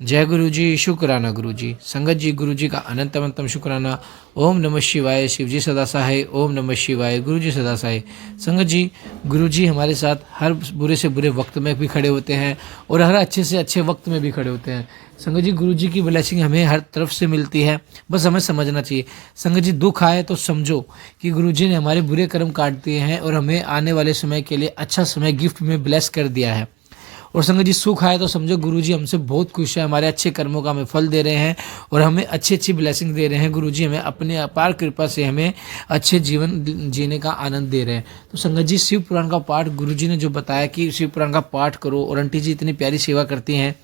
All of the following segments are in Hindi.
जय गुरु जी, शुक्राना गुरु जी। संगत जी, गुरु जी का अनंत अनंतम शुक्राना। ओम नमः शिवाय, शिव जी सदा सहाय। ओम नमः शिवाय, गुरु जी सदा सहाय। संगत जी, गुरु जी हमारे साथ हर बुरे से बुरे वक्त में भी खड़े होते हैं और हर अच्छे से अच्छे वक्त में भी खड़े होते हैं। संगत जी, गुरु जी की ब्लेसिंग हमें हर तरफ से मिलती है, बस हमें समझना चाहिए। संगत जी, दुख आए तो समझो कि गुरु जी ने हमारे बुरे कर्म काट दिए हैं और हमें आने वाले समय के लिए अच्छा समय गिफ्ट में ब्लेस कर दिया है। और संगत जी, सुख आए तो समझो गुरु जी हमसे बहुत खुश है, हमारे अच्छे कर्मों का हमें फल दे रहे हैं और हमें अच्छी अच्छी ब्लेसिंग दे रहे हैं। गुरु जी हमें अपने अपार कृपा से हमें अच्छे जीवन जीने का आनंद दे रहे हैं। तो संगत जी, शिव पुराण का पाठ गुरु जी ने जो बताया कि शिव पुराण का पाठ करो, और आंटी जी इतनी प्यारी सेवा करती हैं।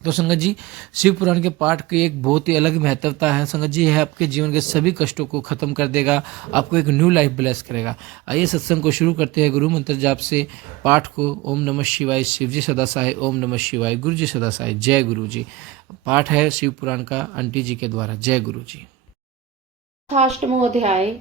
तो संगत जी, शिव पुराण के पाठ की एक बहुत ही अलग महत्वता है। संगत जी, यह आपके जीवन के सभी कष्टों को खत्म कर देगा, आपको एक न्यू लाइफ ब्लेस करेगा। आइए सत्संग को शुरू करते हैं गुरु मंत्र जाप से। पाठ को ओम नमः शिवाय, शिव जी सदा सहाय। ओम नमः शिवाय, गुरु जी सदा सहाय। जय गुरु जी। पाठ है शिव पुराण का आंटी जी के द्वारा। जय गुरु जी। अष्टमोध्याय।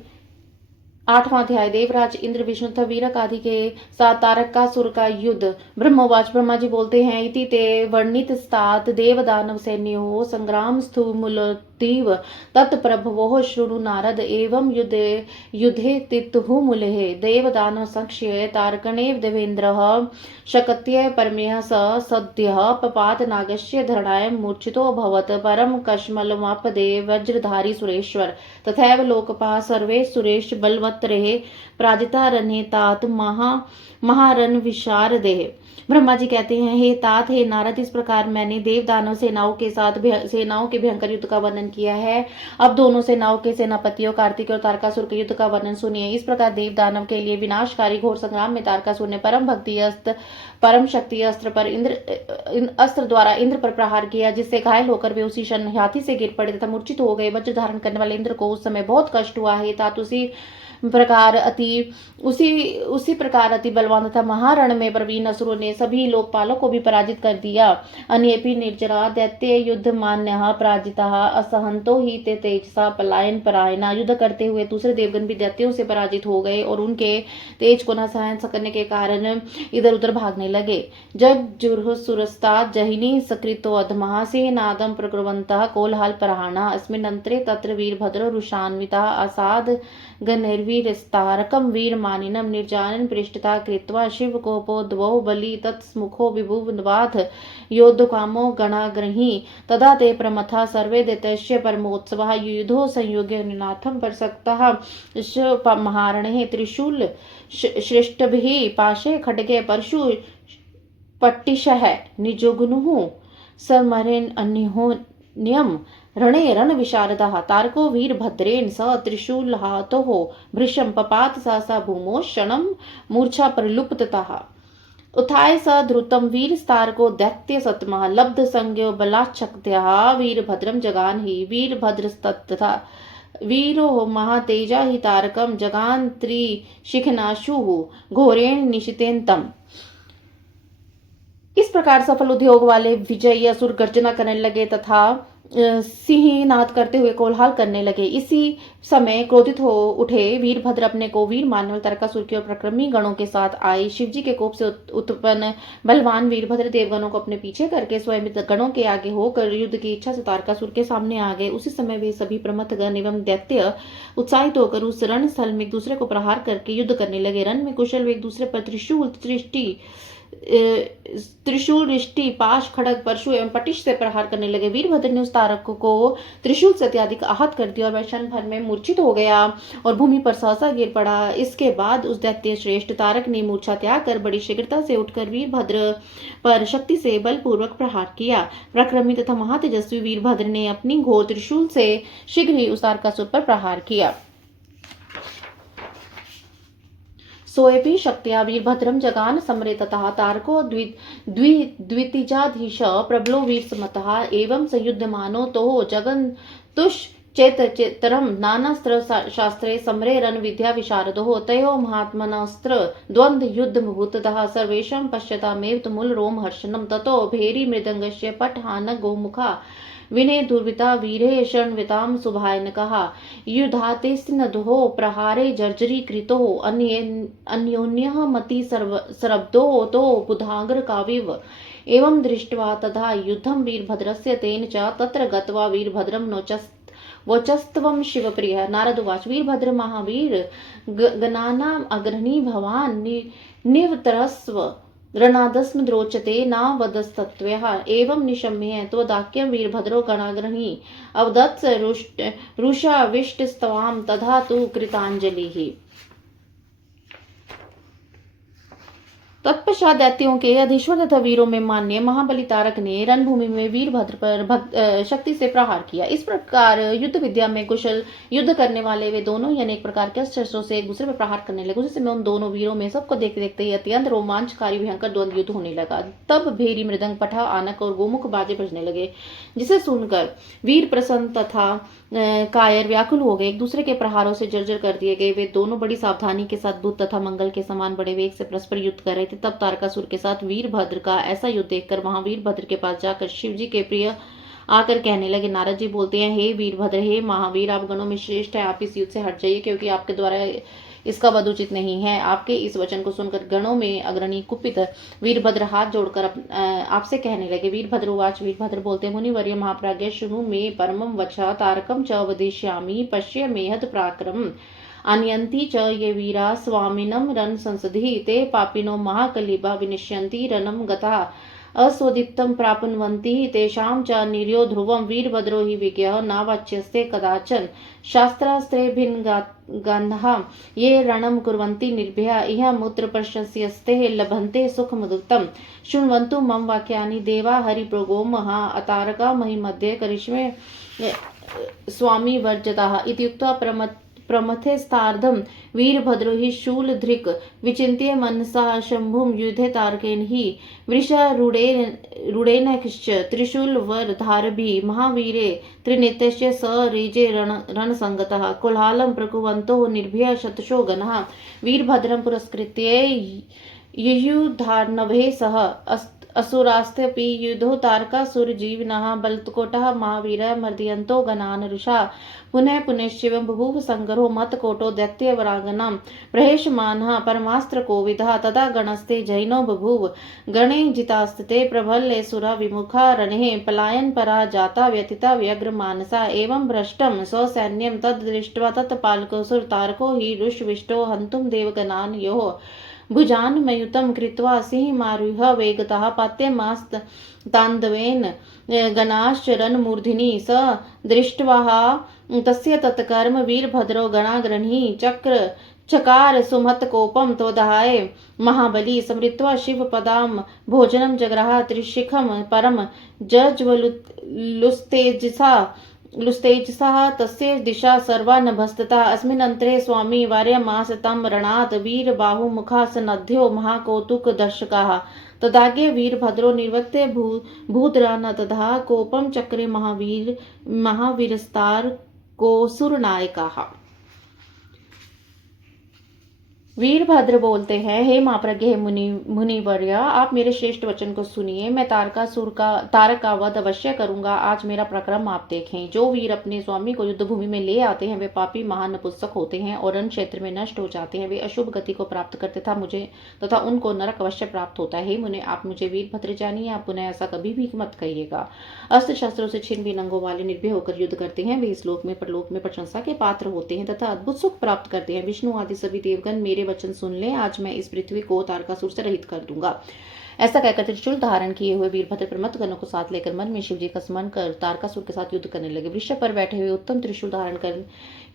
8वां अध्याय। देवराज इंद्र विष्णु तथा वीरक आदि के साथ तारकासुर का युद्ध। ब्रह्मवाच। ब्रह्मा जी बोलते हैं, इति ते वर्णित स्तात देव दानव सैन्यो संग्राम स्थूमुलतीव तत्प्रभवो शृणु नारद एवं युद्धे तितुः मुलेः देव दानव संक्ष्य तारकणेव देवेन्द्रः शकत्य परमेह स सद्यः पपात नागस्य धरणाय मूर्छितो भवत् परम कश्मलमापदे वज्रधारी सुरेश्वर तथैव लोकपाः सर्वे सुरेश बलवत्तरे प्राजितारण्ये तात महारन विशारदे। ब्रह्मा जी कहते हैं, हे तात, हे नारद, इस प्रकार मैंने देव दानव सेनाओं के साथ सेनाओं के भयंकर युद्ध का वर्णन किया है। अब दोनों सेनाओं के सेनापतियों कार्तिक और तारकासुर के युद्ध का वर्णन सुनिए। इस प्रकार देव दानव के लिए विनाशकारी घोर संग्राम में तारकासुर ने परम शक्ति अस्त्र पर अस्त्र द्वारा इंद्र पर प्रहार किया, जिससे घायल होकर वे उसी क्षण हाथी से गिर पड़े तथा मूर्छित हो गए। वज्र धारण करने वाले इंद्र को उस समय बहुत कष्ट हुआ है। तात उसी प्रकार अति बलवान तथा महारण में प्रवीण असुरों ने सभी लोकपालों को भी पराजित कर दिया। अन्येपि निर्जरा दैत्य युद्ध मान्य पराजिता असहंतो ही ते तेजसा पलायन परायणा। युद्ध करते हुए दूसरे देवगण भी दैत्यों से पराजित हो गए और उनके तेज को न सहन करने के कारण इधर उधर भागने लगे। जग जुर्ह सुरस्ता जहिनी सकृतो अधमः सेनादम प्रकुर्वन्तः कोलाहल प्रहाणा अस्मिन् अंतरे तत्र वीरभद्र रुषान्विता असाद गणैर्वीरस्तारकं वीरमानिनं निर्जानं पृष्ठता कृत्वा शिवकोपोद्भवो बलि तत्समुखो विभुवनवाथ योद्धकामो गणाग्रही। तदा ते प्रमथा सर्वे दैत्यस्य परमोत्सवः युयुधो संयोगे निनाथं प्रसक्तः महारणे त्रिशूल श्रेष्ठभिः पाशे खड्गे परशु पट्टिशः निजोगुनुः समरेन् अन्योन्यम् रणे रण विशारदः तारको वीरभद्रेण स त्रिशूलहातोः भृशं पपात सा भूमो क्षणं मूर्छा प्रलुप्ततः उत्थाय स धृतं वीरस्तारको दैत्य सतमः लब्ध संज्ञो बलाच्छक्त्यः वीरभद्रं जगान ही वीरभद्रस्तथा वीरो महातेजा ही तारकम जगान त्रिशिखनाशुः घोरेण निशितेन तम। इस प्रकार सफल उद्योग वाले विजयी असुर गर्जना करने लगे तथा सिंहनाद करते हुए कोलाहल करने लगे। इसी समय क्रोधित हो उठे वीरभद्र अपने को वीर मानव तारकासुर की और प्रक्रमी गणों के साथ आए। शिवजी के कोप से उत्पन्न बलवान वीरभद्र देवगणों को अपने पीछे करके स्वयं गणों के आगे होकर युद्ध की इच्छा से तारकासुर के सामने आ गए। उसी समय वे सभी प्रमथ गण एवं दैत्य उत्साहित होकर उस रण स्थल में एक दूसरे को प्रहार करके युद्ध करने लगे। रण में कुशल वे एक दूसरे पर त्रिशूल रिष्टि पाश खड़ग परशु एवं पटिश से प्रहार करने लगे। वीरभद्र ने उस तारक को त्रिशूल से अत्यधिक आहत कर दिया और वह क्षण भर में मूर्छित हो गया और भूमि पर सहसा गिर पड़ा। इसके बाद उस दैत्य श्रेष्ठ तारक ने मूर्छा त्याग कर बड़ी शीघ्रता से उठकर वीरभद्र पर शक्ति से बलपूर्वक प्रहार किया। प्रक्रमी तथा महातेजस्वी वीरभद्र ने अपनी घोर त्रिशूल से शीघ्र ही उस तारकासुर पर प्रहार किया। सोएपि शक्त्या वीरभद्रं जगान समरे ततः तारको द्वितिजाधीश प्रबलो वीरसमतः एवं संयुध्यमानो तो जगन्तुश्चेतरं नानास्त्र शास्त्रे समरे रण विद्या विशारदो तयो महात्मनास्त्र द्वन्द्व युद्धमुभूततः सर्वेषां पश्यतामेव तुमुल रोमहर्षणं ततो भेरी मृदंगस्य पटहान गोमुखा विनय दुर्विता वीरे शरणवितां सुभायनकः युधातेस्तिनदो प्रहारे जर्जरी कृतो अन्योन्यः मति सरब्दो तो बुधाग्र काविव। एवं दृष्ट्वा तथा युद्धं वीरभद्रस्य तेन च तत्र गत्वा वीरभद्रं वोचस्त्वं शिवप्रियः। नारदोवाच वीरभद्र महावीर गणानाम् अग्रणी भवान् निवतरस्व रणादस्म द्रोचते न वदस्तत्वः। एवं निशम्य त्वदाक्यं वीरभद्रो गणाग्रही अवदत्स रुषाविष्टस्त्वां तथा तु कृतांजलिः। तत्पश्चात दैत्यों के अधीश्वर तथा वीरों में मान्य महाबली तारक ने रणभूमि में वीरभद्र पर शक्ति से प्रहार किया। इस प्रकार युद्ध विद्या में कुशल युद्ध करने वाले वे दोनों ही अनेक प्रकार के शस्त्रों से एक दूसरे पर प्रहार करने लगे। उसी समय उन दोनों वीरों में सबको देखते देखते ही अत्यंत रोमांचकारी भयंकर द्वंद्व युद्ध होने लगा। तब भेरी मृदंग पठा आनक और गोमुख बाजे बजने लगे, जिसे सुनकर वीर प्रसन्न तथा कायर व्याकुल हो गए। एक दूसरे के प्रहारों से जर्जर कर दिए गए। वे दोनों बड़ी सावधानी के साथ बुद्ध तथा मंगल के समान बड़े वेग से परस्पर युद्ध कर रहे थे। तब तारकासुर के साथ वीरभद्र का ऐसा युद्ध देखकर वहां वीरभद्र के पास जाकर शिवजी के प्रिय आकर कहने लगे। नारद जी बोलते हैं, हे वीरभद्र, हे महावीर, आप गणों में श्रेष्ठ है, आप इस युद्ध से हट जाइए, क्योंकि आपके द्वारा इसका वध उचित नहीं है। आपके इस वचन को सुनकर गणों में अग्रणी कुपित वीरभद्र हाथ जोड़कर आपसे कहने लगे। वीरभद्र उवाच, वीरभद्र बोलते, मुनिवर्य महाप्राज्ञ, शृणु मे परमं वचः तारकं च वदिष्यामि, पश्य मेहद पराक्रमम्। आनयन्ति च ये वीरा स्वामिनं रण संसदि, ते पापिनो महाकलिबा विनिश्यन्ति रणं गताः। अस्वदित्तं प्राप्नुवन्ति तेषां च निर्यो ध्रुवं, वीरभद्रो हि विज्ञः नावाच्यस्ते कदाचन। शास्त्रास्त्रेभिर्गन्धः ये रणं कुर्वन्ति निर्भया, इह मूत्रप्रशस्यस्ते लभन्ते सुखमुदितं। शृण्वन्तु मम वाक्यानि देवा हरिप्रोगोमः, अतारका महिमध्ये करिष्मे स्वामी वर्जतः। इत्युक्त्वा प्रमथे स्थार्धं वीरभद्रो हि शूलधृक् विचिन्त्य मनसा शम्भुं युधे तारकेन हि वृषारूढेनश्च त्रिशूलवरधारभिः। महावीरे त्रिनेत्रस्य स रेजे रणसंगतः, कोलाहलं प्रकुर्वन्तो निर्भय शतशो गणः। वीरभद्रं पुरस्कृत्य युयुधार्णवे सह असुरास्त्यपि युधो तारकासुरजीविनः, बलत्कोटः महावीरः मर्दयन्तो गणान् रुषा। पुनः पुनः शिवं बभूव संगरो मतकोटो दैत्यवरागणां प्रहेशमानः परमास्त्रकोविदः। तदा गणस्ते जैनो बभूव, गणे जितास्ते प्रबल्ये सुरा विमुखा, रणे पलायनपरा जाता व्यथिता व्यग्रमानसा। एवं भ्रष्टं स्वसैन्यं तद्दृष्ट्वा तत्पालकोऽसुरतारको हि रुषविष्टो हन्तुं देवगणान् योः भुजान्मयुतं कृत्वा सिंहमारुह्य वेगतः पात्यमास्तान्दवेन गणाश्चरणमूर्धिनि। स दृष्ट्वा तस्य तत्कर्म वीरभद्रो गणाग्रणी चकार सुमत्कोपं त्वदहाय महाबली। स्मृत्वा शिवपदां भोजनं जग्राह त्रिशिखं परं लुस्तेजसा तस्य दिशा सर्वा नभस्तता। अस्मिन्नन्तरे स्वामी वार्यमास तं रणात् वीरबाहुमुखासनद्यो महाकौतुकदर्शकाः। तदाज्ञ वीरभद्रो निर्वत्य भूतरान् तथा कोपं चक्रे महावीरस्तारकोऽसुरनायकाः। वीरभद्र बोलते हैं, हे महाप्रज्ञ, हे मुनिवर्य, आप मेरे श्रेष्ठ वचन को सुनिए। मैं तारक का वध अवश्य करूंगा। आज मेरा पराक्रम आप देखें। जो वीर अपने स्वामी को युद्ध भूमि में ले आते हैं वे पापी महान नपुंसक होते हैं और रण क्षेत्र में नष्ट हो जाते हैं। वे अशुभ गति को प्राप्त करते था मुझे तथा उनको नरक अवश्य प्राप्त होता है। हे मुने, आप मुझे वीरभद्र जानिए। आप पुनः ऐसा कभी भी मत कहिएगा। अस्त्र शस्त्रों से छिन्न भिन्न अंगों वाले निर्भय होकर युद्ध करते हैं। वे इस लोक में परलोक में प्रशंसा के पात्र होते हैं तथा अद्भुत सुख प्राप्त करते हैं। विष्णु आदि सभी देवगण मेरे वचन सुन ले। आज मैं इस पृथ्वी को तारकासुर से रहित कर दूंगा। ऐसा कहकर त्रिशूल धारण किए हुए वीरभद्र प्रमथ गणों को साथ लेकर मन में शिवजी का स्मरण कर तारकासुर के साथ युद्ध करने लगे। वृषभ पर बैठे हुए उत्तम त्रिशूल धारण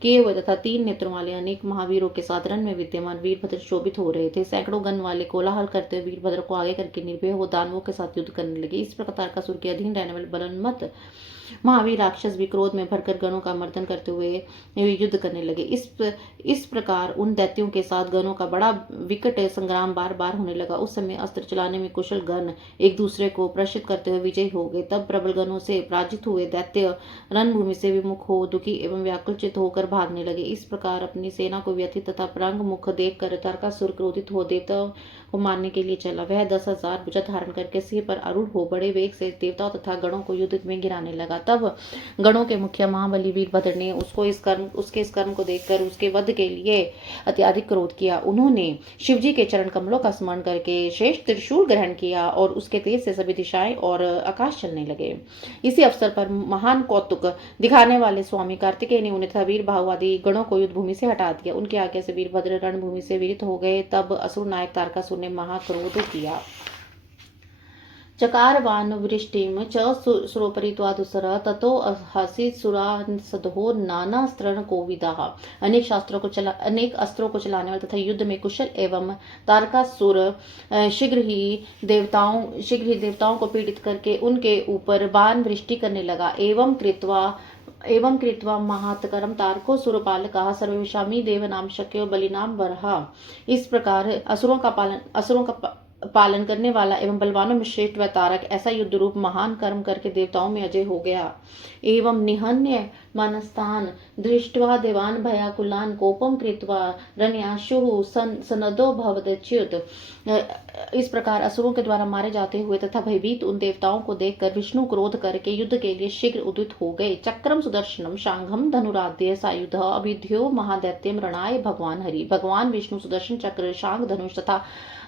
किए हुए तथा 3 नेत्रों वाले अनेक महावीरों के साथ रण में विद्यमान वीरभद्र शोभित हो रहे थे। सैकड़ों गण वाले कोलाहल करते हुए वीरभद्र को आगे करके निर्भय हो दानवों के साथ युद्ध करने लगे। इस प्रकार तारकासुर के अधीन रहने वाले बलवन्त महावीर राक्षस भी क्रोध में भरकर गणों का मर्दन करते हुए युद्ध करने लगे। इस प्रकार उन दैत्यों के साथ गणों का बड़ा विकट संग्राम बार बार होने लगा। उस समय अस्त्र चलाने में कुशल गण एक दूसरे को प्रशित करते हुए विजयी हो गए। तब प्रबल गणों से पराजित हुए दैत्य रणभूमि से विमुख हो दुखी एवं व्याकुलचित होकर भागने लगे। इस प्रकार अपनी सेना को व्यथित तथा प्रंग मुख देखकर तारकासुर क्रोधित हो देवताओं को मारने के लिए चला। वह 10,000 भुजा धारण करके सिंह पर आरूढ़ हो बड़े वेग से देवताओं तथा गणों को युद्ध में गिराने लगा। तब गणों के मुखिया महाबली वीरभद्र ने उसके इस कर्म को देखकर उसके वध के लिए अत्यधिक क्रोध किया। उन्होंने शिवजी के चरण कमलों का स्मरण करके श्रेष्ठ त्रिशूल ग्रहण किया और उसके तेज से सभी दिशाएं और आकाश चलने लगे। इसी अवसर पर महान कौतुक दिखाने वाले स्वामी कार्तिकेय ने उन्हें वीर बाहुवादी गणों को युद्ध भूमि से हटा दिया। उनकी आज्ञा से वीरभद्र रणभूमि से वीरित हो गए। तब असुर नायक तारकासुर ने महाक्रोध किया। चकारवान वृष्टिम च सुरोपरित्वादुसर ततो हसिसुरासदो नानास्त्रण कोविदाः। अनेक अस्त्रों को चलाने वाले तथा युद्ध में कुशल एवं तारकासुर शीघ्र ही देवताओं को पीड़ित करके उनके ऊपर बाण वृष्टि करने लगा। एवं कृत्वा महातकरम तारको सुरपालकः सर्वविषामी देव नाम शक्यो बलिनाम वरहा। इस प्रकार असुरों का पालन करने वाला एवं बलवानों में श्रेष्ठ व तारक ऐसा युद्ध रूप महान कर्म करके देवताओं में अजय हो गया। एवं निहन्य मनस्तान दृष्ट्वा देवान भयाकुलान कोपम कृत्वा रण्याशुः सनदो भवदच्युत। इस प्रकार असुरों के द्वारा मारे जाते हुए तथा भयभीत उन देवताओं को देखकर विष्णु क्रोध करके युद्ध के लिए शीघ्र उदित हो गए। चक्रम सुदर्शनम शांघम धनुराद्य सायुध अभिध्यो महादैत्यम रणाय भगवान हरि। भगवान विष्णु सुदर्शन चक्र शांग धनुष तथा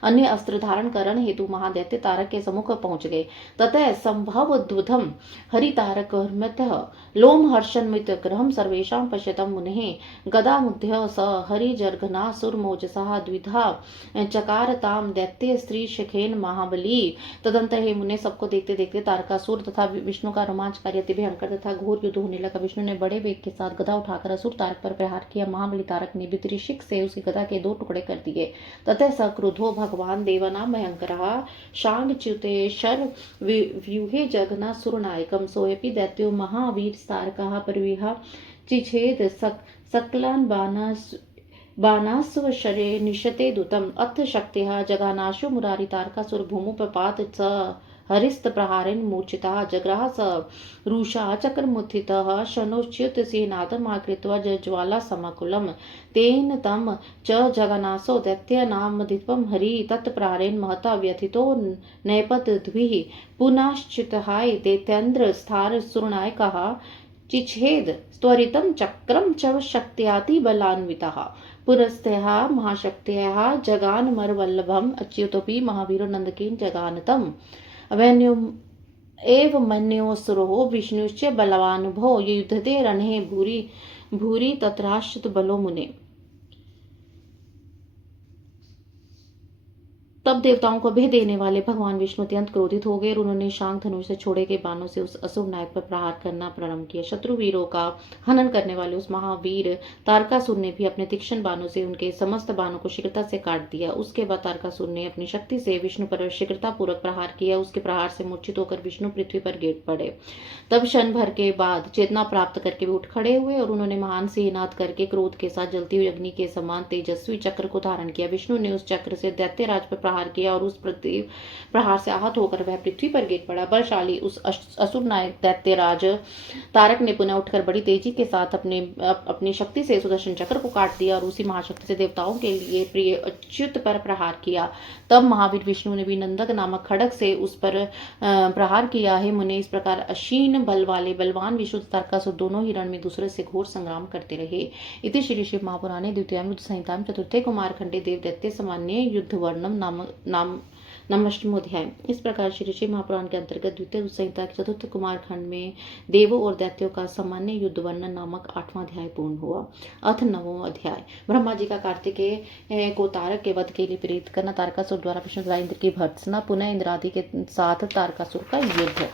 अन्य अस्त्र धारण करण हेतु महादैत्य तारक के सम्मुख पहुंच गए। ततः संभव द्वुधम हरितारक लोम हर्षन मित ग्रहम सर्वेशा पश्यतम मुनेः गदामुध्य स हरिजर्घनासुरमोजसा द्विधा चकारताम दैत्य स्त्री शखेन महाबली। तदंतर हे मुने सबको देखते देखते तारकासुर तथा विष्णु का रोमांचकारी अति भयंकर तथा घोर युद्ध होने लगा। विष्णु ने बड़े वेग के साथ गदा उठाकर असुर तारक पर प्रहार किया। महाबली तारक ने त्रिशिक से उसकी गदा के 2 टुकड़े कर दिए। ततः सक्रुधो भगवान देवानां भयंकरः शांगच्युते शर व्यूहे जघना सुरनायकम सोऽपि दैत्यो महावीर तारकः परिविहा चिछेद सकलान बाणास्वशरे निशते दूतम अथ शक्तिः जगानाशु मुरारी तारकासुर भूमुपपात स हरिस्त प्रहारेण मूर्छितः जग्राह स रुषा चक्रमुत्थितः शनोच्युत सेनातम आकृत्वा ज्वाला समाकुलम तेन तम च जगन्नासो दैत्यनामधिपम हरि तत्प्रहारेण महता व्यथितो नैपतद्भिः पुनश्चितहाय दैत्येन्द्र स्थार सुरनायकः चिच्छेद त्वरितं चक्रम च शक्त्याति बलान्वितः पुरस्त्यः महाशक्त्यः जगानमरवल्लभम् अच्युतोऽपि महावीरो नन्दकेन जगानतम् एव मन्योऽसुरो विष्णुश्च बलवानुभो युद्धते रणे भूरि तत्राश्रित बलो मुने। तब देवताओं को भेद देने वाले भगवान विष्णु अत्यंत क्रोधित हो गए और उन्होंने शांग धनुष से छोड़े गए बाणों से उस असुर नायक पर प्रहार करना प्रारंभ किया। शत्रु वीरों का हनन करने वाले उस महावीर तारकासुर ने भी अपने तीक्ष्ण बाणों से उनके समस्त बाणों को शीघ्रता से काट दिया। उसके बाद तारकासुर ने अपनी शक्ति से विष्णु पर शीघ्रता पूर्वक प्रहार किया। उसके प्रहार से मूर्छित होकर विष्णु पृथ्वी पर गिर पड़े। तब क्षण भर के बाद चेतना प्राप्त करके वे उठ खड़े हुए और उन्होंने महान सिंहनाद करके क्रोध के साथ जलती हुई अग्नि के समान तेजस्वी चक्र को धारण किया। विष्णु ने उस चक्र से दैत्यराज पर प्रहार किया और उस प्रहार से आहत होकर वह पृथ्वी पर गिर पड़ा। बलशाली उस असुर नायक दैत्यराज तारक ने पुनः उठकर बड़ी तेजी के साथ अपनी शक्ति से सुदर्शन चक्र को काट दिया और उसी महाशक्ति से देवताओं के लिए प्रिय अच्युत पर प्रहार किया। तब महावीर विष्णु ने भी नंदक नामक खड़ग से उस पर प्रहार किया है। मुने इस प्रकार अशीन बल वाले बलवान विष्णु तारकासुर दोनों ही रण में दूसरे से घोर संग्राम करते रहे। इति श्री शिव महापुराणे द्वितीयां युद्ध संहितां चतुर्थे कुमारखंडे देव दैत्य सामान्य युद्ध वर्णम नाम अष्टमोध्याय। इस प्रकार श्री शिव महापुराण के अंतर्गत द्वितीय युद्ध संहिता के चतुर्थ कुमारखंड में देवों और दैत्यों का सामान्य युद्ध वर्णन नामक 8वां अध्याय पूर्ण हुआ। अथ 9वां अध्याय। ब्रह्मा जी का कार्तिकेय को तारक के वध के लिए प्रेरित करना, तारकासुर द्वारा विष्णु द्वारा इंद्र की भर्त्सना, पुनः इंद्रादि के साथ तारकासुर का युद्ध।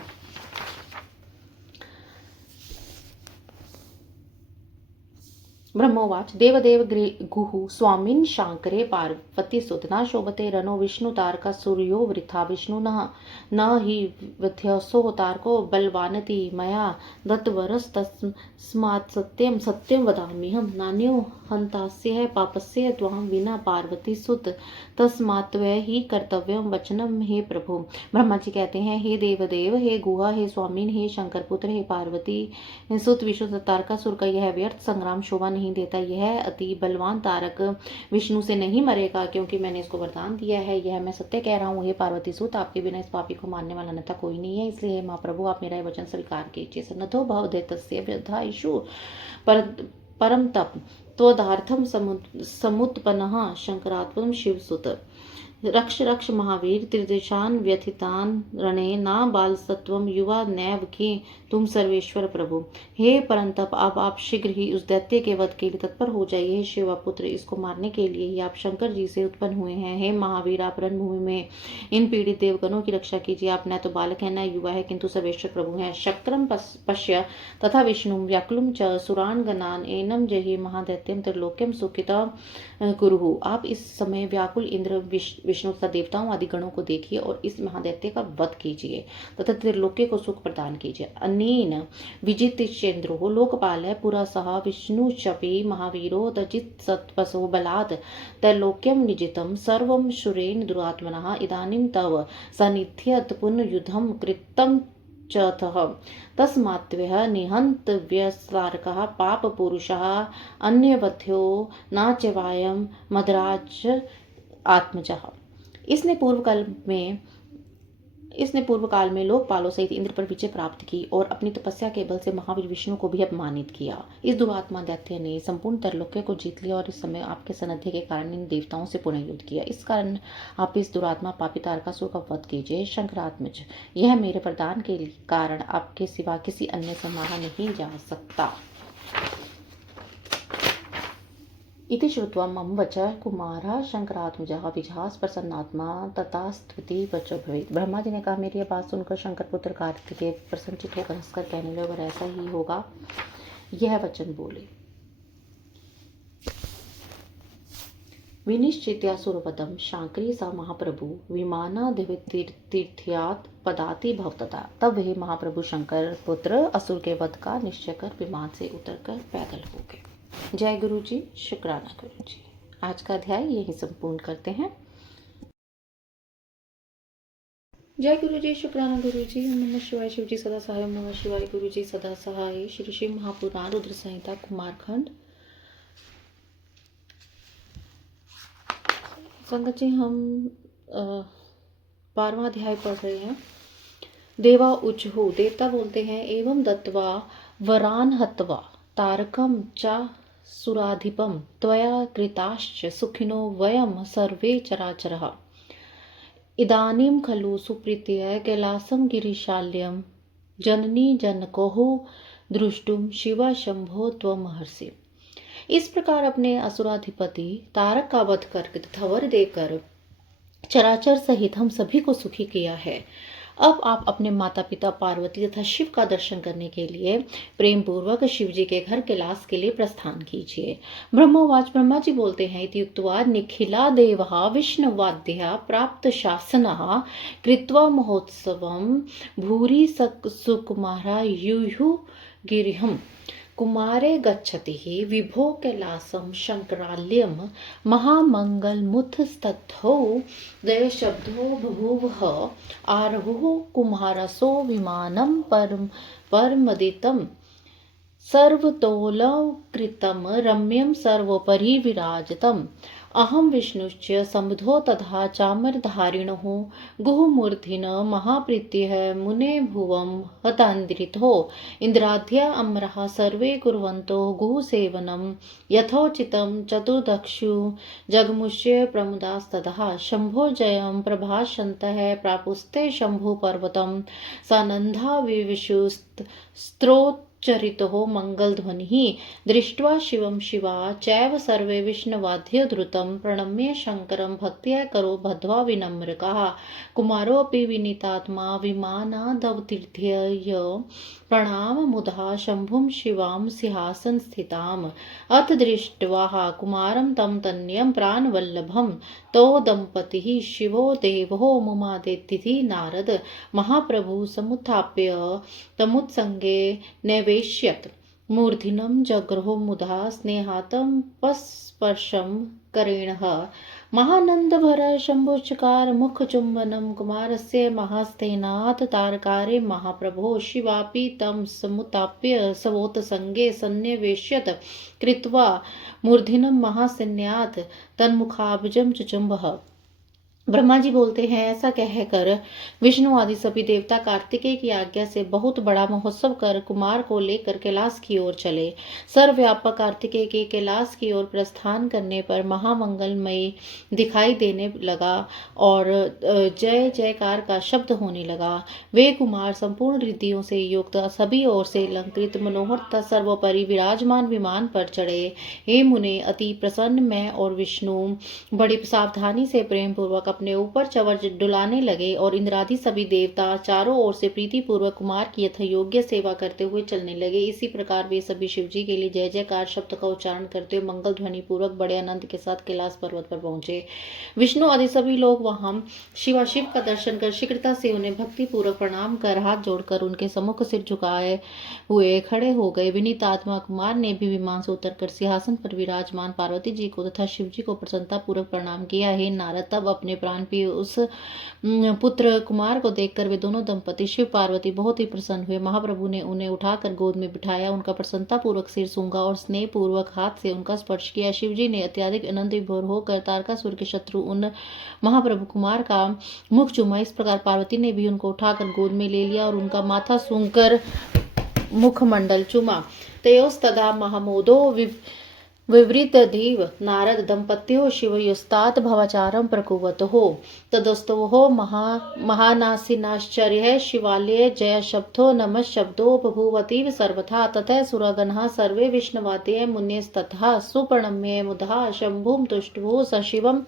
ब्रह्मोवाच देवदेव गुः स्वामिन् शाङ्करे पार्वती सुतना शोभते रणो विष्णुतारका सूर्यो वृथा विष्णुनः न हि व्यथ्यसो तारको बलवानति मया दत्तवरस्तस्मात् सत्यं सत्यं वदाम्यहं नान्यो हन्तास्य पापस्य त्वां विना पार्वती सुत तस्मात् त्वया ही कर्तव्यं वचनम हे प्रभु। ब्रह्मा जी कहते हैं, हे देवदेव, हे गुहा, हे स्वामीन, हे शंकर पुत्र, हे पार्वती सुत विष्णु तारकासुर का यह व्यर्थ संग्राम शोभा नहीं देता। यह अति बलवान तारक विष्णु से नहीं मरेगा, क्योंकि मैंने इसको वरदान दिया है। यह मैं सत्य कह रहा हूँ। हे पार्वती सुत, आपके बिना इस पापी को मारने वाला अन्यथा कोई नहीं है। इसलिए महाप्रभु, आप मेरा वचन स्वीकार कीजिए। सन्नतो भवदेतस्य व्यधायिषु परम तप त्वदार्थम समुत्पन्नः शंकरात्मं शिवसुत रक्ष रक्ष महावीर त्रिदिशान व्यथितान रणे ना बाल सत्वम युवा नैव के तुम सर्वेश्वर प्रभु। हे परंतप, अब आप शीघ्र ही उस दैत्य के वध के लिए तत्पर हो जाइए। हे शिवा पुत्र, इसको मारने के लिए ही आप शंकर जी से उत्पन्न हुए हैं। हे महावीर, आप रणभूमि में इन पीड़ित देवगणों की रक्षा कीजिए। आप न तो बालक है न युवा है, किंतु सर्वेश्वर प्रभु हैं। शक्रम पश्य तथा विष्णु व्याकुलम च सुरान गणान एनम जहि महादैत्यम त्रिलोक्यम सुखिता कुरु। आप इस समय व्याकुल इंद्र विष्णु तथा देवताओं आदि गणों को देखिए और इस महादैत्य का वध कीजिए तथा त्रिलोक्य को सुख प्रदान कीजिए। अनेन विजित चंद्रो लोकपाल पुरा सह विष्णु शपी महावीरो दजित सत्पसो बलात् त्रैलोक्यम निजितम सर्वम शुरेन दुरात्मनः इदानीं तव सनिध्यत पुनर्युद्धम कृतम चतः तस्मात्त्वया निहन्तव्यस्तारकः पापपुरुषः अन्यवध्यो न च वायं मदराज आत्मजः। इसने पूर्व काल में लोकपालों सहित इंद्र पर विजय प्राप्त की और अपनी तपस्या के बल से महावीर विष्णु को भी अपमानित किया। इस दुरात्मा दैत्य ने संपूर्ण त्रैलोक्य को जीत लिया और इस समय आपके सानिध्य के कारण इन देवताओं से पुनः युद्ध किया। इस कारण आप इस दुरात्मा पापी तारकासुर का वध कीजिए। शंकरात्मज, यह मेरे वरदान के कारण आपके सिवा किसी अन्य से मारा नहीं जा सकता। इति श्रुत्वा मम वचः कुमारः शंकरात्मजः विजहास प्रसन्नात्मा तथास्त्विति वचो भवेत्। ब्रह्मा जी ने कहा, मेरी यह बात सुनकर शंकर पुत्र कार्तिकेय प्रसन्नचित होकर हंसकर कहने लगे, और ऐसा ही होगा। यह वचन बोले, विनिश्चित्यासुरवदं शांकरी सा महाप्रभु विमानादितीर्थ्यात् पदाति भवतता। तब हे महाप्रभु शंकर पुत्र असुर के वध का निश्चय कर विमान से उतरकर पैदल हो गए। जय गुरु जी, शुक्राना गुरु जी। आज का अध्याय यही संपूर्ण करते हैं। जय गुरु जी, शुक्राना गुरु जी। ओम नमः शिवाय। शिव जी सदा सहाय। ओम नमः शिवाय। गुरु जी सदा सहाय। श्री शिव महापुराण रुद्र संहिता कुमारखंड। संगत जी, हम 12वां अध्याय पढ़ रहे हैं। देवा उचहु, देवता बोलते हैं, एवं दत्वा वरान हत्वा तारकम चा सुराधिपम त्वया कृताश्च सुखिनो वयम सर्वे चराचरः। इदानीं खलु सुप्रीत्य कैलासं गिरिशाल्यं जननी जनकोः दृष्टुम शिवा शंभो त्वमहर्षि। इस प्रकार अपने असुराधिपति तारक का वध करके तथा वर देकर चराचर सहित हम सभी को सुखी किया है। अब आप अपने माता पिता पार्वती तथा शिव का दर्शन करने के लिए प्रेम पूर्वक शिव जी के घर कैलाश के लिए प्रस्थान कीजिए। ब्रह्मोवाच, ब्रह्मा जी बोलते हैं, इत्युक्त्वा निखिला देवा विष्णुवाद्या प्राप्त शासनः कृत्वा महोत्सवं भूरि सुकुमारा युयु गिरिहम् कुमारे गच्छति विभो कैलासं शंकराल्यं महामंगलमुत्थस्थौ दयशब्दो बभूवः आरुः कुमारसो विमानं परमदितं सर्वतोलकृतं रम्यं सर्वोपरि विराजितम्। अहं विष्णुश्च समुधो तथा चामरधारिणः गुहमूर्धिनः महाप्रीत्यः मुने भुवं हतान्द्रितो इन्द्राद्या अमरः सर्वे कुर्वन्तो गुहसेवनं यथोचितं चतुर्दक्षु जगमुष्य प्रमुदास्ततः शम्भो जयं प्रभाषन्तः प्रापुस्ते शम्भु पर्वतं सानन्दा विविशुस्त्रोत चरितो मङ्गलध्वनिः दृष्ट्वा शिवं शिवा चैव सर्वे विष्णुवाद्यधृतं प्रणम्य शङ्करं भक्त्या करो बद्ध्वा विनम्रकाः कुमारोऽपि विनीतात्मा विमानादवतीर्य प्रणाममुदा शम्भुं शिवां सिंहासनस्थिताम् अथ दृष्ट्वा कुमारं तं तनयं प्राणवल्लभं तौ दम्पतिः शिवो देवो मुमादेतिथि नारद महाप्रभु समुत्थाप्य तमुत्सङ्गे नैवेश्यत मूर्धिनं जगृहो मुधा स्नेहातं पस्पर्शं करेणः महानन्दभर शम्भुचकार मुखचुम्बनं कुमारस्य महास्तेनाथ तारकारे महाप्रभो शिवापि तं समुत्थाप्य सवोत्सङ्गे सन्निवेश्यत कृत्वा मूर्धिनं महासन्यात् तन्मुखाब्जं चुचुम्बः। ब्रह्मा जी बोलते हैं, ऐसा कहकर विष्णु आदि सभी देवता कार्तिकेय की आज्ञा से बहुत बड़ा महोत्सव कर कुमार को लेकर कैलाश की ओर चले। सर्वव्यापक कार्तिकेय के कैलाश की ओर प्रस्थान करने पर महामंगलमय दिखाई देने लगा और जय जयकार का शब्द होने लगा। वे कुमार संपूर्ण रिद्धियों से युक्त सभी ओर से अलंकृत मनोहर तथा सर्वोपरि विराजमान विमान पर चढ़े। हे मुने, अति प्रसन्न मैं और विष्णु बड़ी सावधानी से प्रेम पूर्वक अपने ऊपर चवर डुलाने लगे और इंद्रादि सभी देवता चारों ओर से प्रीति पूर्वक कुमार की यथायोग्य सेवा करते हुए चलने लगे। इसी प्रकार वे सभी शिव जी के लिए जय जयकार शब्द का उच्चारण करते हुए मंगल ध्वनि पूर्वक बड़े आनंद के साथ कैलाश पर्वत पर पहुंचे। विष्णु आदि सभी लोग वहां शिवाशिव का दर्शन कर शीघ्रता से उन्हें भक्ति पूर्वक प्रणाम कर हाथ जोड़कर उनके सम्मुख सिर झुकाए हुए खड़े हो गए। विनीत आत्मा कुमार ने भी विमान से उतरकर सिंहासन पर विराजमान पार्वती जी को तथा शिव जी को प्रसन्नता पूर्वक प्रणाम किया। हे नारद, तब अपने प्राण प्रिय उस पुत्र कुमार को देखकर वे दोनों दंपति शिव पार्वती बहुत ही प्रसन्न हुए। महाप्रभु ने उन्हें उठाकर गोद में बिठाया, उनका प्रसन्नता पूर्वक सिर सूंघा और स्नेह पूर्वक हाथ से उनका स्पर्श किया। शिव जी ने अत्यधिक आनंद विभोर होकर तारकासुर के शत्रु उन महाप्रभु कुमार का मुख चूमा। इस प्रकार पार्वती ने भी उनको उठाकर गोद में ले लिया और उनका माथा सूंघकर मुखमंडल चूमा। तयोस्तदा महामोदो विवृतधीव नारद दंपत्यो शिवयुस्तात् भवाचारं प्रकुवतः तदस्तवः महानासिनाश्चर्य शिवालये जय शब्दो नमः शब्दो बभूवतीव सर्वथा ततः सुरगणः सर्वे विष्णुवाद्ये मुन्यस्ततः सुप्रणम्य मुधा शंभुं तुष्टुः सशिवं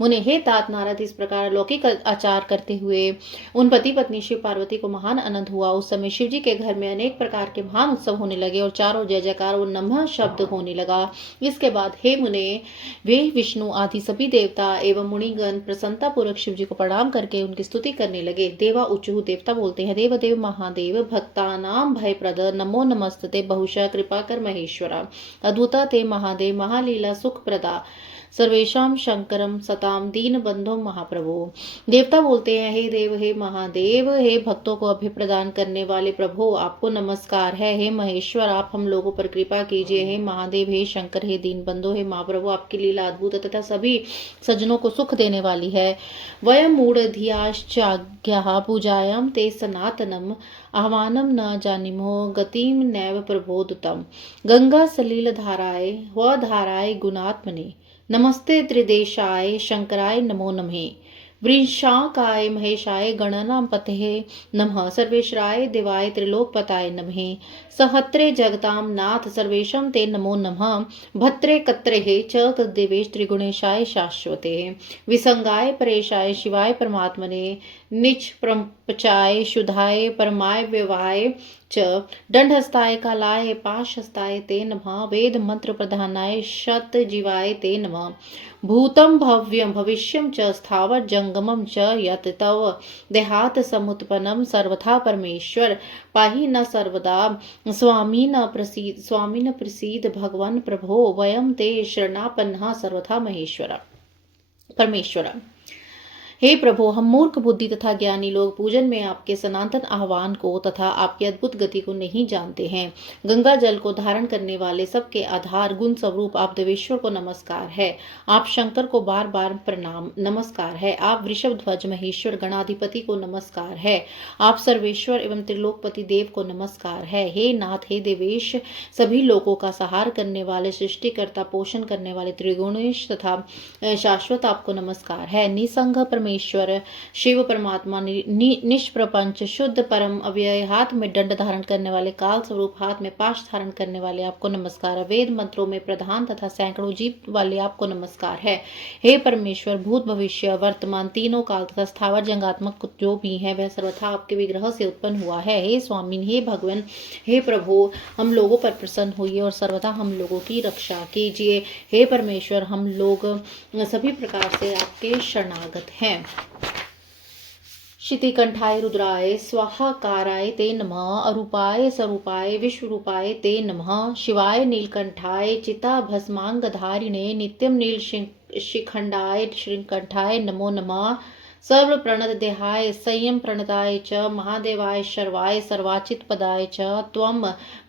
मुने। हे तात नारद, इस प्रकार लौकिक आचार करते हुए उन पति पत्नी शिव पार्वती को महान आनंद हुआ। उस समय शिव जी के घर में अनेक प्रकार के महान उत्सव होने लगे और चारों जय जयकार और नमः शब्द होने लगा। इसके बाद हे मुने, वे विष्णु आदि सभी देवता एवं मुनिगण प्रसन्नता पूर्वक शिव जी को प्रणाम करके उनकी स्तुति करने लगे। देवा उच्चु, देवता बोलते हैं, देव देव महादेव भक्तानां भयप्रद नमो नमस्ते बहुशः कृपाकर महेश्वरा अद्भुता ते महादेव महालीला सुख प्रदा सर्वेशाम शंकरम सताम दीन बंधो महाप्रभु। देवता बोलते हैं, हे देव हे महादेव हे भक्तों को अभय प्रदान करने वाले प्रभु, आपको नमस्कार है। हे महेश्वर, आप हम लोगों पर कृपा कीजिए। हे महादेव हे शंकर हे दीन बंधो हे महाप्रभु, आपकी लीला अद्भुत तथा सभी सज्जनों को सुख देने वाली है। वयम मूढ़धियाश्चाज्ञा पूजायाम ते सनातनम आह्वानम न जानिमो गतिम नैव प्रबोधतम गंगा सलील धाराय व धाराय गुणात्मने नमस्ते त्रिदेशाय शंकराय नमो नमः वृषाकाय महेशाय गणनां पतये नमः सर्वेश्वराय देवाय त्रिलोकपताय नमः सहत्रे जगतां नाथ सर्वेशं ते नमो नमः भत्रे कत्रे च तद्देवेश त्रिगुणेशाय शाश्वते विसंगाय परेशाय शिवाय परमात्मने निच प्रपचाय शुद्धाय परमाय व्यवाय च दंडहस्ताय कालाय पाशहस्ताय ते नमः वेद मंत्र प्रधानाय शत जीवाय ते नमः भूतं भव्यं भविष्यं च स्थावर जंगमं च यत् तव देहात् समुत्पन्नं सर्वथा परमेश्वर पाहि न सर्वदा स्वामी न प्रसीद भगवान प्रभो वयं ते शरणापन्नः सर्वथा महेश्वर परमेश्वर। हे प्रभु, हम मूर्ख बुद्धि तथा ज्ञानी लोग पूजन में आपके सनातन आह्वान को तथा आपकी अद्भुत गति को नहीं जानते हैं। गंगा जल को धारण करने वाले सबके आधार गुण स्वरूप आप देवेश्वर को नमस्कार है। आप शंकर को बार बार प्रणाम नमस्कार है। आप वृषभ ध्वज महेश्वर गणाधिपति को नमस्कार है। आप सर्वेश्वर एवं त्रिलोकपति देव को नमस्कार है। हे नाथ हे देवेश, सभी लोगों का सहार करने वाले सृष्टिकर्ता पोषण करने वाले त्रिगुणेश तथा शाश्वत आपको नमस्कार है। निसंग परमेश्वर शिव परमात्मा निष्प्रपंच शुद्ध परम अव्यय, हाथ में दंड धारण करने वाले, काल स्वरूप हाथ में पाश धारण करने वाले आपको नमस्कार है। वेद मंत्रों में प्रधान तथा सैकड़ों जीव वाले आपको नमस्कार है। हे परमेश्वर, भूत भविष्य वर्तमान तीनों काल तथा स्थावर जंगात्मक जो भी है वह सर्वथा आपके विग्रह से उत्पन्न हुआ है। हे स्वामी, हे भगवान, हे प्रभु, हम लोगों पर प्रसन्न होइए और सर्वथा हम लोगों की रक्षा कीजिए। हे परमेश्वर, हम लोग सभी प्रकार से आपके शरणागत हैं। शितिकंठाय रुद्राय स्वाहाकाराय ते नमः, अरूपाय स्वरूपाय विश्वरूपाय ते नमः, शिवाय नीलकंठाय चिता भस्मांगधारिणे नित्यम नील शिखंडाय श्रीकंठाय नमो नमः, सर्व प्रणत देहाय संयम प्रणताय च महादेवाय शर्वाय सर्वाचित पदाय च त्वं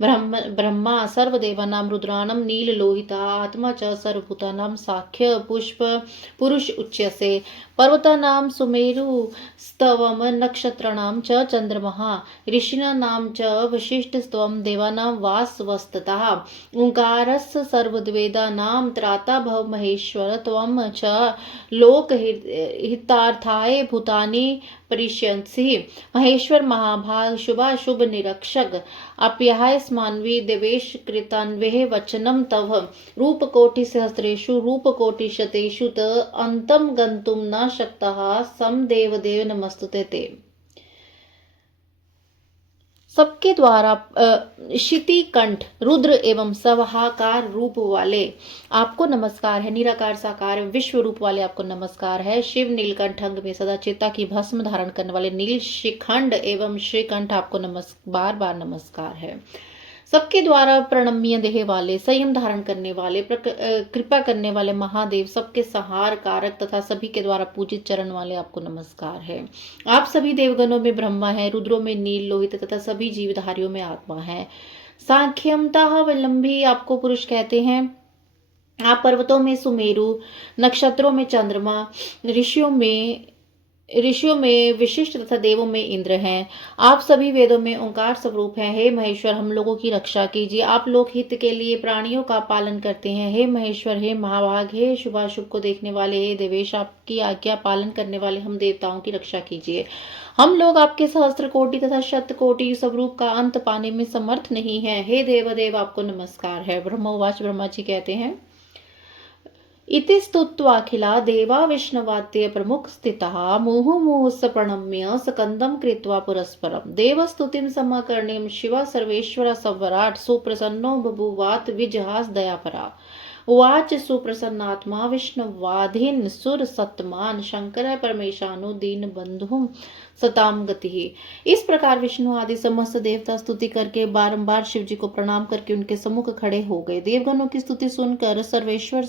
ब्रह्मा सर्वदेवानां रुद्राणां नीललोहिता आत्मा च सर्वभूतानां साख्य पुष्प पुरुष उच्यसे, पर्वतानां सुमेरु स्तवम नक्षत्राणां च चंद्रमः, ऋषीणां च वसिष्ठस्त्वं देवानां वासवस्ततः, ओंकारस्य सर्ववेदानां त्राता भव महेश्वर त्वं च लोकहितार्थाय भूतानि परिष्यंसि, महेश्वर महाभाग शुभाशुभ निरक्षक, अप्याय स्मान्वी देवेश कृतान्वेह वचनम तव, रूपकोटि सहस्रेषु रूपकोटि शतेषु त अंतम गंतुम न शक्तः सम देव देव नमस्तुते ते। सबके द्वारा शितिकंठ रुद्र एवं सवाहाकार रूप वाले आपको नमस्कार है। निराकार साकार विश्व रूप वाले आपको नमस्कार है। शिव नीलकंठ अंग में सदा चिता की भस्म धारण करने वाले नील शिखंड एवं श्रीकंठ आपको बार बार नमस्कार है। सबके द्वारा प्रणम्य देह वाले, संयम धारण करने वाले, कृपा करने वाले महादेव, सबके संहार कारक तथा सभी के द्वारा पूजित चरण वाले आपको नमस्कार है। आप सभी देवगणों में ब्रह्मा है, रुद्रों में नील लोहित तथा सभी जीवधारियों में आत्मा है। सांख्यमतः विलंबी आपको पुरुष कहते हैं। आप पर्वतों में सुमेरु, नक्षत्रों में चंद्रमा, ऋषियों में विशिष्ट तथा देवों में इंद्र हैं। आप सभी वेदों में ओंकार स्वरूप हैं। हे महेश्वर, हम लोगों की रक्षा कीजिए। आप लोक हित के लिए प्राणियों का पालन करते हैं। हे महेश्वर, हे महाभाग, हे शुभाशुभ को देखने वाले, हे देवेश, आपकी आज्ञा पालन करने वाले हम देवताओं की रक्षा कीजिए। हम लोग आपके सहस्त्र कोटि तथा शत कोटि स्वरूप का अंत पाने में समर्थ नहीं है। हे देवदेव, आपको नमस्कार है। ब्रह्मोवाच, ब्रह्मा जी कहते हैं, इति स्तुत्वाखिला देवा विष्णवाद्य प्रमुख स्थितः मुहुर्मुहुः प्रणम्य स्कंदं कृत्वा पुरस्परम्, देवस्तुतिं समकर्णीं शिवा सर्वेश्वर सवराट सुप्रसन्नो बभूवात् विजहास दयापरा, उवाच सुप्रसन्नात्मा विष्णुवाधीन सुर सत्मान शंकर परमेशानु दीन बंधुम सताम गति। इस प्रकार विष्णु आदि समस्त देवता स्तुति करके बारंबार शिव जी को प्रणाम करके उनके सम्मुख खड़े हो गए। देवगणों की स्तुति सुनकर सर्वेश्वर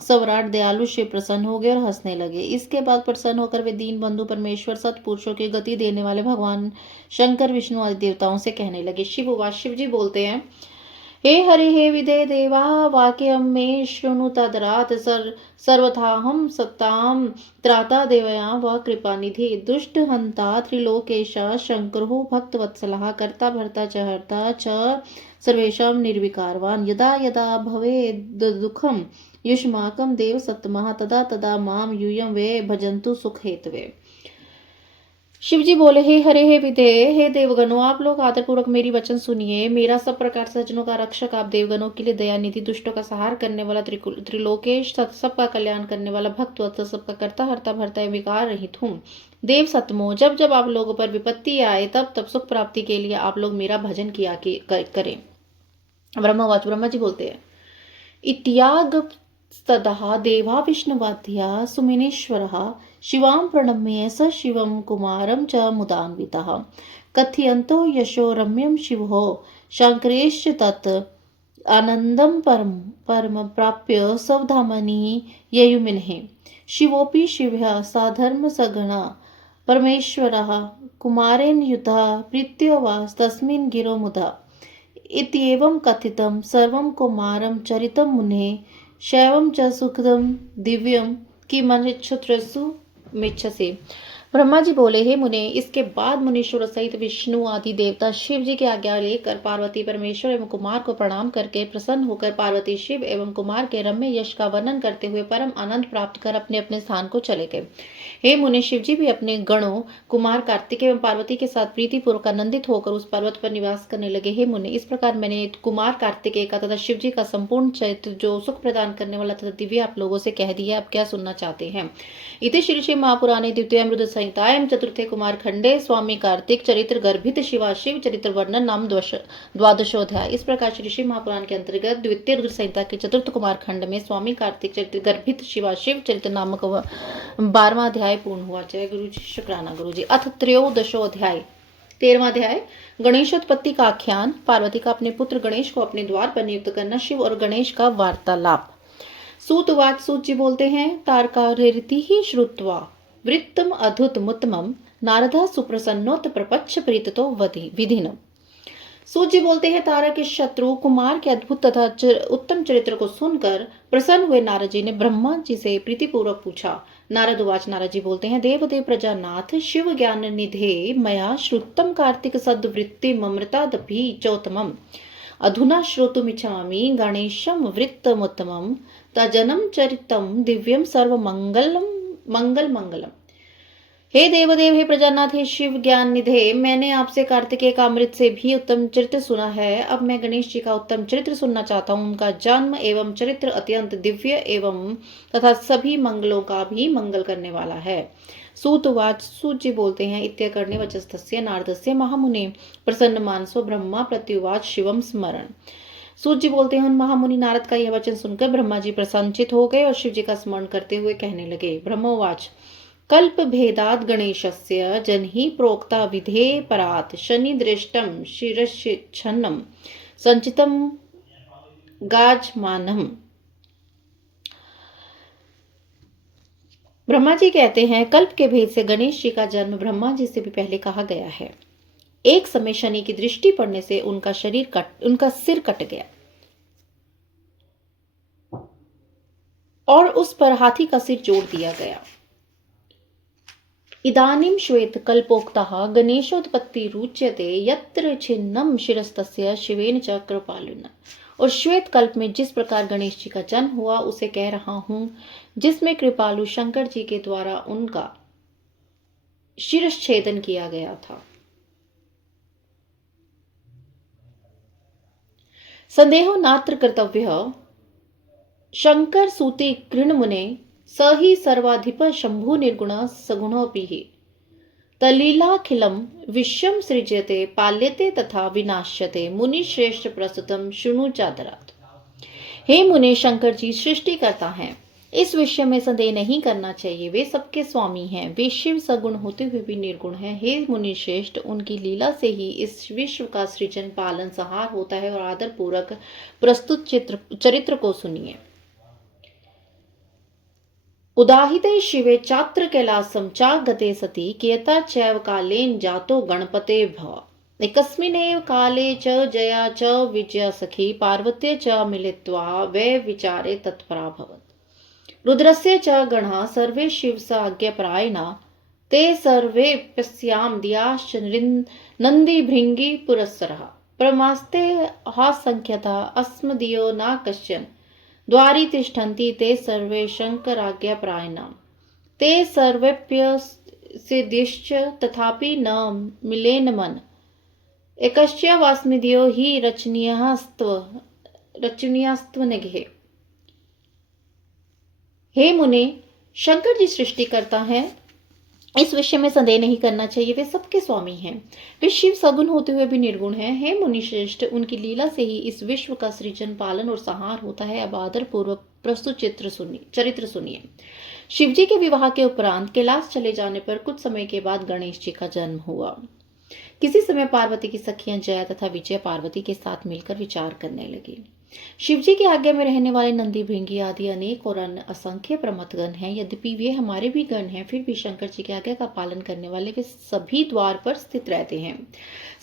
सवराट दयालु शिव प्रसन्न हो गए और हंसने लगे। इसके बाद प्रसन्न होकर वे दीन बंधु परमेश्वर सत्पुरुषों की गति देने वाले भगवान शंकर विष्णु आदि देवताओं से कहने लगे। शिव जी बोलते हैं, हे हरि हे विदे देवा वाक्यम में शृणु तदरात सर्वथाहम सत्ताम त्राता देवया व कृपानिधि दुष्ट हंता त्रिलोकेश शंकरो भक्तवत्सलः कर्ता भर्ता च हर्ता च सर्वेषां निर्विकारवान यदा यदा भवे दुःखम युष्माकं देव सत्तमः तदा तदा माम यूयं वे भजन्तु सुख हेतवे। शिव जी बोले, हे हरे हे विधेय, हे देवगणों, आप लोग आदरपूर्वक मेरी वचन सुनिए। मेरा सब प्रकार सज्जनों का रक्षक, आप देवगणों के लिए दयानिधि, दुष्टों का संहार करने वाला, त्रिलोकेश, सबका कल्याण करने वाला, भक्त वत्सल, सबका कर्ता हर्ता भर्ता विकार रहित हूँ। देव सतमो, जब जब आप लोगों पर विपत्ति आए तब तब सुख प्राप्ति के लिए आप लोग मेरा भजन किया करें। ब्रह्मवाच, ब्रह्मा जी बोलते हैं, इत्याग तदा देवा विष्णुवाद्या सुमेनेश्वरः शिवां प्रणम्य स शिवं कुमारं च मुदान्वितः कथयन्तो यशो रम्यं शिवो शंकरेश्च तत् आनन्दं परम प्राप्य सवधामनि ययुमिनः शिवोऽपि शिवः साधर्म सगणा परमेश्वरः कुमारेण युतः प्रीत्योवास तस्मिन् गिरो मुदा इत्येवं कथितं सर्वं कुमारं चरितं मुने शैवं च सुखदं दिव्यं किमनिच्छुत्रसु मिच्छसे। ब्रह्मा जी बोले, हे मुने, इसके बाद मुनीश्वर सहित विष्णु आदि देवता शिव जी की आज्ञा लेकर पार्वती परमेश्वर एवं कुमार को प्रणाम करके प्रसन्न होकर पार्वती शिव एवं कुमार के रम्य यश का वर्णन करते हुए परम आनंद प्राप्त कर अपने अपने स्थान को चले गए। हे मुनि, शिव जी भी अपने गणों कुमार कार्तिक एवं पार्वती के साथ प्रीति पूर्वक आनंदित होकर उस पर्वत पर निवास करने लगे। हे मुनि, इस प्रकार मैंने कुमार कार्तिकेय का तथा शिव जी का संपूर्ण चरित्र जो सुख प्रदान करने वाला तथा दिव्य आप लोगों से कह दिया। अब क्या सुनना चाहते हैं? इति श्री श्री महापुराणे द्वितीयामृत संहितायां चतुर्थे कुमार खंडे स्वामी कार्तिक चरित्र गर्भित शिवा शिव चरित्र वर्णन नाम द्वादशोध्याय। इस प्रकार श्री श्री महापुराण के अंतर्गत द्वितीय रुद्र संहिता के चतुर्थ कुमार खंड में स्वामी कार्तिक चरित्र गर्भित शिवा शिव चरित्र नामक 12वां अध्याय पूर्ण हुआ। जय गुरु जी, शुक्राना गुरु जी। अथ त्रयोदशोध्याय, 13वां अध्याय, गणेशोत्पत्ति का आख्यान। पार्वती का अपने पुत्र गणेश को अपने द्वार पर नियुक्त करना, शिव और गणेश का वार्तालाप। सूतवाच, सूत जी बोलते हैं, तारकारिति ही श्रुत्वा वृत्तम अधुतमुत्तमम नारदा सुप्रसन्नोत प्रपच्छ प्रीततो विधिनम। सूत जी बोलते हैं, तारा के शत्रु कुमार के अद्भुत तथा उत्तम चरित्र को सुनकर प्रसन्न हुए नारद जी ने ब्रह्मा जी से प्रीतिपूर्वक पूछा। नारद उवाच, नारद जी बोलते हैं, देवदेव प्रजानाथ शिव ज्ञान निधे मया श्रुतम कार्तिक सद्वृत्ति ममृतादपि चौतमम अधुना श्रोतुमिच्छामि गणेशम वृत्तमुत्तमम तजनम चरितम दिव्यम सर्वमंगलम मंगलम। हे देवदेव, हे प्रजानाथ, हे शिव ज्ञान निधे, मैंने आपसे कार्तिकेय का अमृत से भी उत्तम चरित्र सुना है। अब मैं गणेश जी का उत्तम चरित्र सुनना चाहता हूँ। उनका जन्म एवं चरित्र अत्यंत दिव्य एवं तथा सभी मंगलों का भी मंगल करने वाला है। सूतवाच, सूत जी बोलते हैं, इत्यकर्णे वचस्तस्य नारदस्य महामुने प्रसन्न मानसो ब्रह्मा प्रत्युवाच शिवम स्मरण। सूत जी बोलते हैं, उन महामुनि नारद का यह वचन सुनकर ब्रह्मा जी प्रसन्नचित हो गए और शिव जी का स्मरण करते हुए कहने लगे। ब्रह्मोवाच, कल्प भेदाद गणेशस्य जनहि प्रोक्ता विधे परात शनि दृष्टम शिरश्छन्नम संचितम गाजमानम। ब्रह्मा जी कहते हैं, कल्प के भेद से गणेश जी का जन्म ब्रह्मा जी से भी पहले कहा गया है। एक समय शनि की दृष्टि पड़ने से उनका सिर कट गया और उस पर हाथी का सिर जोड़ दिया गया। इदानीं श्वेत कल्पोक्तः गणेशोत्पत्ति रुच्यते यत्र छिन्नम शिरस्तस्य शिवेन च कृपालुना। और श्वेत कल्प में जिस प्रकार गणेश जी का जन्म हुआ उसे कह रहा हूं, जिसमें कृपालु शंकर जी के द्वारा उनका शिरच्छेदन किया गया था। संदेहो नात्र कर्तव्य शंकर सूति कृणमुने स ही सर्वाधिप शंभु निर्गुण सगुणोऽपि हि तलीलाखिलम विश्वम सृज्यते पाल्यते तथा विनाश्यते मुनि श्रेष्ठ प्रस्तुतम शृणु चादरात। हे मुने, शंकर जी सृष्टि करता है, इस विषय में संदेह नहीं करना चाहिए। वे सबके स्वामी हैं, वे शिव सगुण होते हुए भी निर्गुण हैं। हे मुनि श्रेष्ठ, उनकी लीला से ही इस विश्व का सृजन पालन संहार होता है और आदर पूर्वक प्रस्तुत चरित्र को सुनिए। उदाहिते शिवे चात्र कैलासम चागते सति केता चैव कालेन जातो गणपते भव एकस्मिन्नेव काले च जया च विजया सखी पार्वत्य च मिलित्वा वै विचारे तत्परा भवत्। रुद्रस्य च गणः सर्वे शिवसाज्ञापरायणा ते सर्वे पश्याम दियाश्च नंदी भृंगी पुरस्सरः प्रमास्ते हासंख्यता अस्मदीयो न कश्चन द्वारि तिष्ठन्ति ते सर्वे शंकराज्ञापरायणाः ते सर्वेप्यसिद्धिश्च तथापि न मिलेन मन एकस्य वास्मदीयो हि रचनीयास्त्वनघे। हे मुने, शंकर जी सृष्टि करता है, इस विषय में संदेह नहीं करना चाहिए। वे सबके स्वामी हैं, वे शिव सगुण होते हुए भी निर्गुण हैं। हे मुनि श्रेष्ठ, उनकी लीला से ही इस विश्व का सृजन पालन और संहार होता है। अब आदर पूर्वक प्रस्तुत चरित्र सुनिए। शिव जी के विवाह के उपरांत कैलाश चले जाने पर कुछ समय के बाद गणेश जी का जन्म हुआ। किसी समय पार्वती की सखियां जया तथा विजया पार्वती के साथ मिलकर विचार करने लगी। शिव जी की आज्ञा में रहने वाले नंदी भृंगी आदि अनेक और अन्य असंख्य प्रमथगण हैं। यद्यपि वे हमारे भी गण हैं, फिर भी शंकर जी की आज्ञा का पालन करने वाले वे सभी द्वार पर स्थित रहते हैं।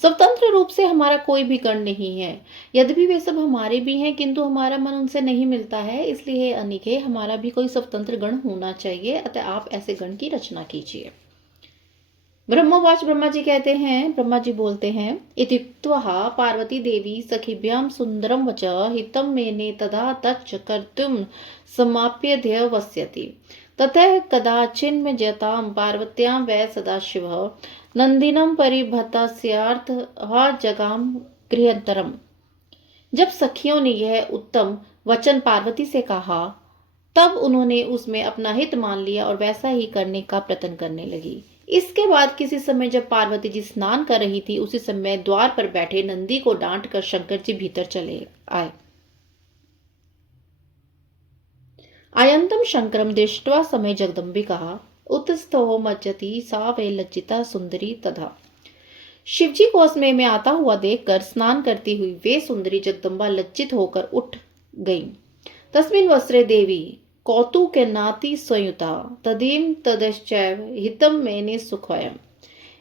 स्वतंत्र रूप से हमारा कोई भी गण नहीं है। यद्यपि वे सब हमारे भी हैं, किंतु हमारा मन उनसे नहीं मिलता है। इसलिए अनिके, हमारा भी कोई स्वतंत्र गण होना चाहिए। अतः आप ऐसे गण की रचना कीजिए। ब्रह्मवाच ब्रह्मा जी कहते हैं, ब्रह्मा जी बोलते हैं, इत्युक्त्वा पार्वती देवी सखिभ्याम सुंदरम वच हितम मेने तदा तच्च कर्तुम समाप्य ध्यवस्यति ततः कदाचिन्म जताम पार्वत्यां वै सदाशिवः नंदिनं परिभतस्यार्थः जगाम गृहांतरम। जब सखियों ने यह उत्तम वचन पार्वती से कहा, तब उन्होंने उसमें अपना हित मान लिया और वैसा ही करने का प्रयत्न करने लगी। इसके बाद किसी समय जब पार्वती जी स्नान कर रही थी, उसी समय द्वार पर बैठे नंदी को डांट कर शंकर जी भीतर चले आए। आयंतम शंकरम दृष्ट्वा समय जगदम्बिका उत्स्थो मज्जति सा वे लज्जिता सुंदरी तथा। शिवजी को उसमें में आता हुआ देखकर स्नान करती हुई वे सुंदरी जगदम्बा लज्जित होकर उठ गईं। तस्मिन् वस्त्रे देवी कौतुकेनाति संयुता तदीं तदश्चैव हितं मेने सुखवयम्।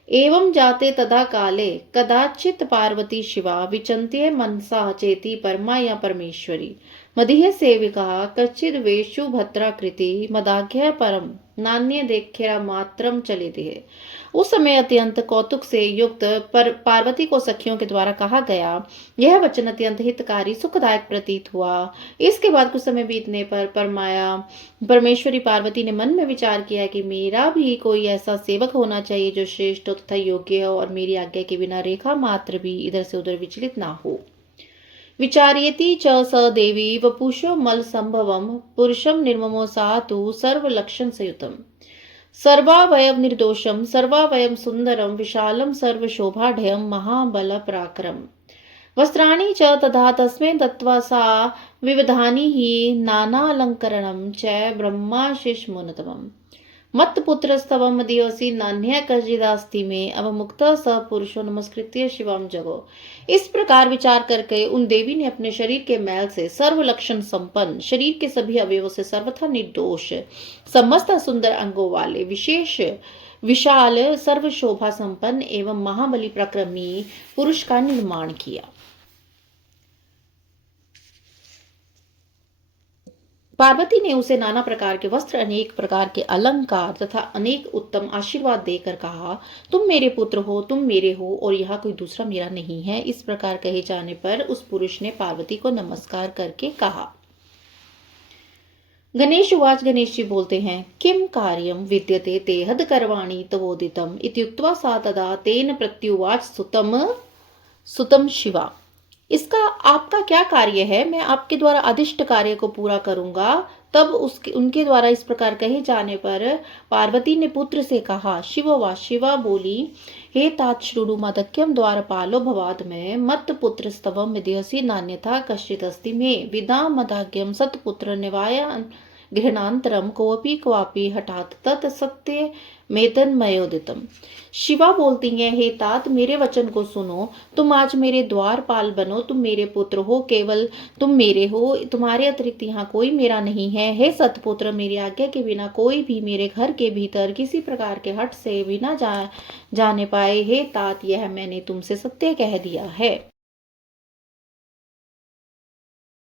एवं जाते तदा काले कदाचित् पार्वती शिवा विचन्त्य मनसा चेति परमा या परमेश्वरी मदीय सेविका कच्चिद वेशु भद्राकृति मदाख्य परम नान्य देख्या मात्रम चले दे। उस समय अत्यंत कौतुक से युक्त पर पार्वती को सखियों के द्वारा कहा गया यह वचन अत्यंत हितकारी सुखदायक प्रतीत हुआ। इसके बाद कुछ समय बीतने पर परमाया परमेश्वरी पार्वती ने मन में विचार किया कि मेरा भी कोई ऐसा सेवक होना चाहिए जो श्रेष्ठ तथा योग्य हो और मेरी आज्ञा के बिना रेखा मात्र भी इधर से उधर विचलित ना हो। विचार्येति च स देवी वपुषो मल संभवम पुरुषम निर्ममो सा तु सर्वलक्षण संयुतम सर्वावयव निर्दोषम सर्वावयव सुंदरम विशालम सर्वशोभाढ्यम महाबल पराक्रम वस्त्राणि च तथा तस्मै दत्त्वा सा विविधानि हि नानालंकरणं च ब्रह्माशिषमुन्नतमम् मत्पुत्रस्तवम दिवसी नान्य कजिदास्ति में अवमुक्त स पुरुषो नमस्कृत्य शिवम जगो। इस प्रकार विचार करके उन देवी ने अपने शरीर के मैल से सर्वलक्षण संपन्न, शरीर के सभी अवयवों से सर्वथा निर्दोष, समस्त सुंदर अंगों वाले, विशेष विशाल सर्वशोभा संपन्न एवं महाबली प्रक्रमी पुरुष का निर्माण किया। पार्वती ने उसे नाना प्रकार के वस्त्र, अनेक प्रकार के अलंकार तथा अनेक उत्तम आशीर्वाद देकर कहा, तुम मेरे पुत्र हो, तुम मेरे हो और यहाँ कोई दूसरा मेरा नहीं है। इस प्रकार कहे जाने पर उस पुरुष ने पार्वती को नमस्कार करके कहा। गणेश उवाच, गणेश जी बोलते हैं, किम कार्यम विद्यते तेहद करवाणी तवोदितम इत्युक्त्वा सा तदा तेन प्रत्युवाच सुतम शिवा। इसका आपका क्या कार्य है? मैं आपके द्वारा अदिष्ट कार्य को पूरा करूंगा। तब उनके द्वारा इस प्रकार कहे जाने पर पार्वती ने पुत्र से कहा। शिवा बोली, हे तात श्रुणु मदक्यम द्वारपालो भवाद में मत पुत्र स्तवम विदेहसी नान्यथा कश्चित अस्ति में विदा मदाग्यम सतपुत्र निवाय गृहणांतरम कोपी क्वापी हठात तत् सत्य मेतन्मयोदितम। शिवा बोलती हैं, हे तात मेरे वचन को सुनो, तुम आज मेरे द्वारपाल बनो, तुम मेरे पुत्र हो, केवल तुम मेरे हो, तुम्हारे अतिरिक्त यहाँ कोई मेरा नहीं है। हे सतपुत्र, मेरी आज्ञा के बिना कोई भी मेरे घर के भीतर किसी प्रकार के हट से बिना जाने पाए। हे तात, यह मैंने तुमसे सत्य कह दिया है।